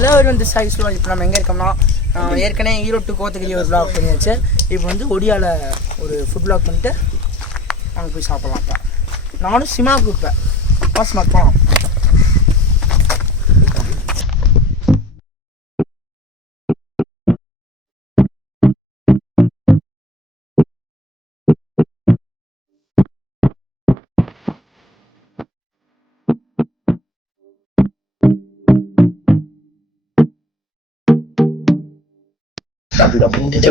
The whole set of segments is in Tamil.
ஹலோ வந்து சாய் சொல்லுவாங்க. இப்போ நம்ம எங்கே இருக்கோம்னா ஏற்கனவே ஈரோடு கோத்தகிரி ஒரு விளாக் பண்ணியாச்சு. இப்போ வந்து ஒடியாவில் ஒரு ஃபுட் விளாக் பண்ணிட்டு அங்கே போய் சாப்பிட்லாம். இப்போ நானும் சிமா கூப்பிட்டேன். சிமாக்கு போகலாம்.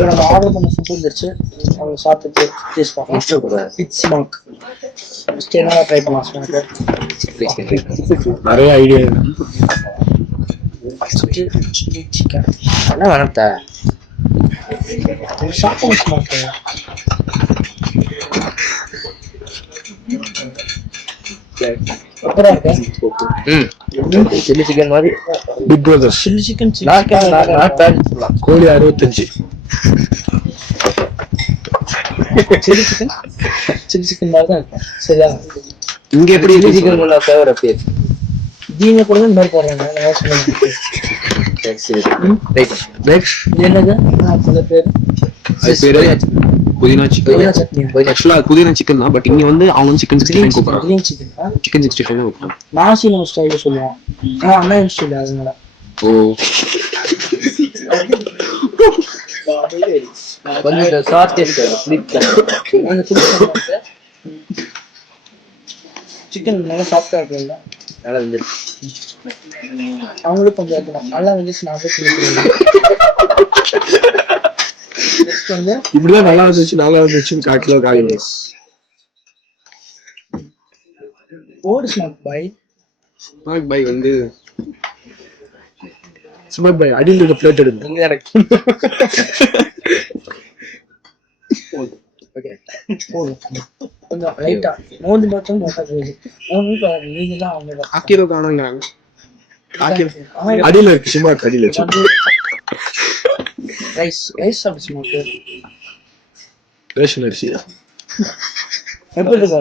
நம்ம ஆர்டர் பண்ண ஃபுட் வந்துருச்சு. அவங்க சாப்பிட்டு டேஸ்ட் பார்க்கலாம். சிமாக் ஃபஸ்ட்டு என்ன ட்ரை பண்ணலாம். நிறைய ஐடியா சிக்கன் என்ன வேணாத்த சாப்பிடணும். ஸ்மாக் எப்படா இருக்கு? சில்லி சிக்கன் மாதிரி. பிக் பிரதர்ஸ் சில்லி சிக்கன் கோழி 65. சில்லி சிக்கன் மாதிரி தான் இருக்கும். சரியா? இங்க எப்படி சில்லி சிக்கன் உள்ள ஃபேவர் அப்படி தீனை கூட இந்த மாதிரி போடுறாங்க. என்னது சில பேர் புதினா சிக்கன். ஆக்சுவலா புதினா சிக்கன் தான். பட் இங்க வந்து அவங்க சிக்கன் 65 கூப்பிடுறாங்க. சிக்கன் 65 கூப்பிடுறாங்க. நாசி நம்ம ஸ்டைல் சொல்லுவோம். அண்ணன் ஸ்டைல் அதனால. ஓ கொஞ்சம் சாஸ் சிக்கன் நல்லா சாஃப்டா இருக்குல்ல. நல்லா வந்து அவங்களும் கொஞ்சம் இருக்கணும். நல்லா வந்துச்சு. நான் இப்படிதான் நல்லா இருந்துச்சுன்னு காட்டில காயில ஓடு ஸ்மாக் பாய் வந்து ஸ்மாக் பாய் அடியில் இருக்க பிளேட் எடுங்க. கொஞ்சம் லைட்டா மோந்து மட்டும் ஆக்கிரோ காணுங்கிறாங்க. அடியில் இருக்கு ஸ்மாக் அடியில் இருக்கு. ரைஸ் சாப்பிட்டு ஸ்மாக் ரேஷன் அரிசி எப்படி இருக்கா?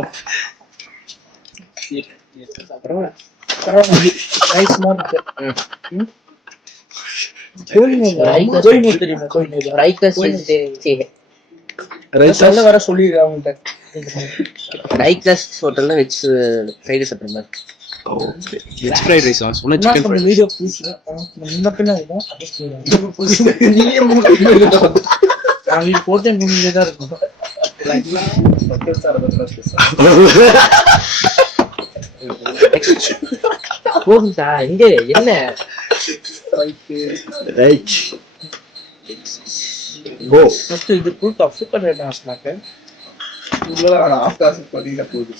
ரைஸ் மாதிரி வர சொல்லிடுறேன் அவங்கள்ட்ட. ரைக்லஸ் ஹோட்டல்ல வெஜ் ஃப்ரைட் ரைஸ் சாப்பிடுற மாதிரி. வெஜ் ஃப்ரைட் ரைஸ் சொன்ன சிக்கன் வீடியோ புதுசு முன்ன பின்ன இருக்கும். அவங்க போட்டு முடிஞ்சே தான் இருக்கும். போகுதா இங்க என்ன ரைட் கோ ஃபர்ஸ்ட் இது கூட்டா சூப்பர் ரேட் ஆஸ்னாக்க இதுல ஆஃப் காசு பண்ணிட்டா போகுது.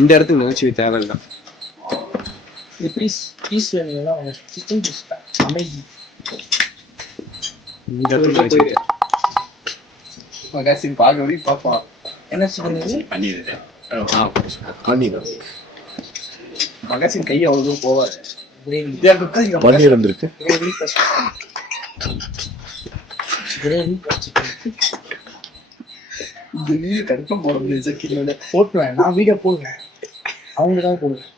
இந்த இடத்துக்கு நினைச்சு தேவையில்லை. பீஸ் வேணும்னா சிக்கன் பீஸ் அமேசிங். இந்த இடத்துக்கு மகாசின் பாகவரி பாப்பா என்ன சிக்கன் இது? பன்னீர். பன்னீர் மகாசின் கை அவ்வளவு போவாது. பன்னீர் வந்திருக்கு. கன்ஃபார்ம் போட முடியாது. போட்டுவேன் நான் வீடியோ போடுவேன். அவங்க தான் போடுவேன்.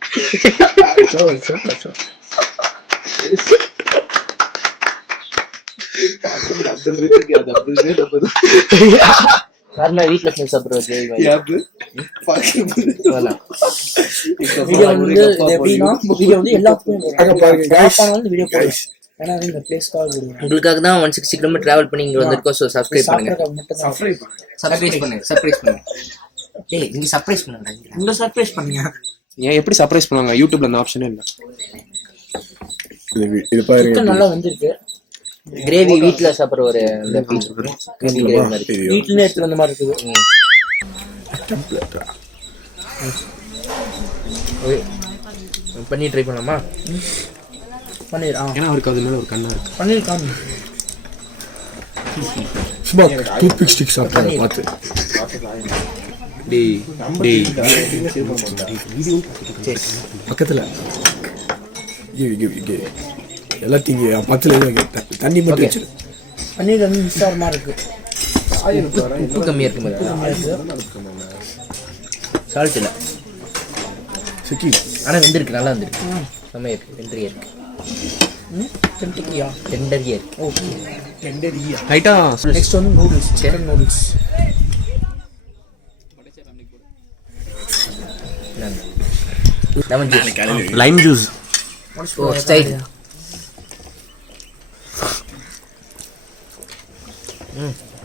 வீட்டுல சாப்பிடுறது உங்களுக்காக தான் 160 km டிராவல் பண்ணி இங்க வந்திருக்கோம். சோ சப்ஸ்கிரைப் பண்ணுங்க. சர்ப்ரைஸ் பண்ணுங்க. டேய் நீங்க சர்ப்ரைஸ் பண்ணுங்க. இந்த சர்ப்ரைஸ் பண்ணுங்க. ஏன் எப்படி சர்ப்ரைஸ் பண்ணுவாங்க? யூடியூப்ல அந்த ஆப்ஷனே இல்ல. இது பாருங்க நல்லா வந்திருக்கு. கிரேவி வீட்ல சாப்பிடுற ஒரு அந்த பீஸ் வீட்ல எடுத்து வந்த மாதிரி இருக்குது. பண்ணி ட்ரை பண்ணலாமா? பன்னீர் ஏன்னா அவருக்கு அது மேல ஒரு கண்ணா இருக்கு. பன்னீர் காமி ஸ்மாக் டூத் பிக் ஸ்டிக் சாப்பிடுங்க பாத்து. டேய் பக்கத்துல கிவ் எல்லாத்தையும் பத்துல தண்ணி மட்டும் வச்சிரு. பன்னீர் வந்து மிஸ்டார் மாதிரி இருக்கு. உப்பு கம்மியா இருக்கு. சால்ட் இல்ல சிக்கி ஆனா வெந்திருக்கு. நல்லா வந்திருக்கு. செம்மையா இருக்கு. வெந்திரியா இருக்கு. கென்டக்கியா டெண்டர் இயர். ஓகே டெண்டரியா. ரைட்டா நெக்ஸ்ட் வந்து noodles chicken noodles. Lemon juice. Lime juice. ஓ ஸ்டைல்.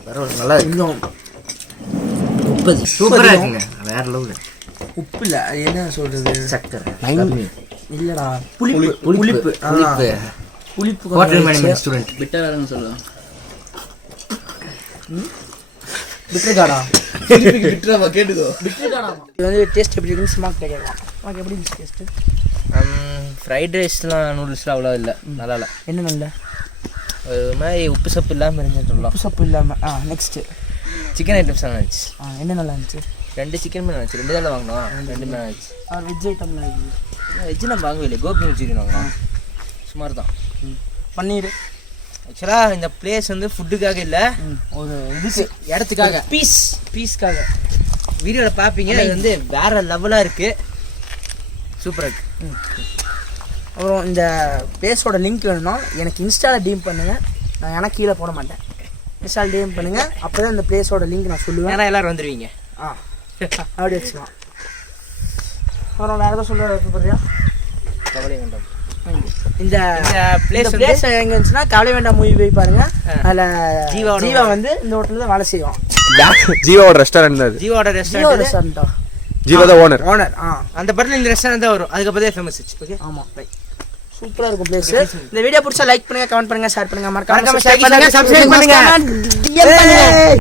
பரவாயில்ல நல்லா இருக்கு. இன்னும் உப்பு சூப்பராக இருக்குங்க. வேற லெவல். உப்பு இல்லை, அது என்ன சொல்கிறது, சக்கரை லைம் இல்லைடா புளிப்பு புளிப்பு புளிப்பு புளிப்பு ஹோட்டல் மேனேஜ்மெண்ட் ஸ்டூடெண்ட். பிட்டரான்னு சொல்லுவேன். பிட்ருகாடா பிட்டரா கேட்டுக்கோ. பிட்ருகாடா. இது வந்து டேஸ்ட் எப்படி இருக்குன்னு ஸ்மாக் கேட்கலாம். ஸ்மாக் எப்படி இருந்துச்சு டேஸ்ட்டு? ஃப்ரைட் ரைஸ்லாம் நூடுல்ஸ்லாம் அவ்வளோ இல்லை, நல்லா இல்லை. என்ன நல்ல ஒரு மாதிரி உப்பு சப்பு இல்லாமல் இருந்துன்னு சொல்லலாம். உப்பு சப்பு இல்லாமல். நெக்ஸ்ட்டு சிக்கன் ஐட்டம்ஸ் நல்லா இருந்துச்சு. என்ன நல்லா இருந்துச்சு? 2 சிக்கன் நல்லா இருந்துச்சு. 2 தான் வாங்கினோம், 2 நல்லா இருந்துச்சு. வெஜ் ஐட்டம்லாம் இருக்குது. வெஜ்ஜு நம்ம வாங்கவே இல்லை, கோபி மஞ்சூரியன் வாங்கினோம். சுமார் தான். பன்னீர். ஆக்சுவலாக இந்த பிளேஸ் வந்து ஃபுட்டுக்காக இல்லை, ஒரு இதுக்கு இடத்துக்காக, பீஸ்க்காக. வீடியோவில் பார்ப்பீங்க, அது வந்து வேறு லெவலாக இருக்குது, சூப்பராக இருக்குது. அப்புறம் இந்த பிளேஸோட லிங்க் வேணும்னா எனக்கு இன்ஸ்டாவில் டிஎம் பண்ணுங்கள். நான் எனக்கு கீழே போட மாட்டேன். இன்ஸ்டாவில் டிஎம் பண்ணுங்கள், அப்போ தான் இந்த பிளேஸோட லிங்க் நான் சொல்லுவேன். ஏன்னா எல்லோரும் வந்துடுவீங்க. அப்படி வச்சுக்கலாம். அப்புறம் வேறு எதாவது சொல்ல விருப்பப்படுறியா? கவலை வேண்டாம். இந்த பிளேஸ் பிளேஸ் எங்கே இருந்துச்சுன்னா கவலை வேண்டாம் மூவி போய் பாருங்க. அதில் ஜீவா வந்து இந்த ஹோட்டலில் தான் வேலை செய்வான். ஜீவாவோட ரெஸ்டாரண்ட் தான். ஜீவாவோட ஜீவா ரெஸ்டாரண்ட்டா? ஜீவா தான் ஓனர். அந்த படத்தில் இந்த ரெஸ்டாரண்ட் தான் வரும், அதுக்கப்புறம் தான் ஃபேமஸ் ஆச்சு. ஓகே, ஆமாம், சூப்பராக இருக்கும் பிளேஸ். இந்த வீடியோ பிடிச்சா லைக் பண்ணுங்க, கமெண்ட் பண்ணுங்க, ஷேர் பண்ணுங்க, மறக்காம சப்ஸ்கிரைப் பண்ணுங்க.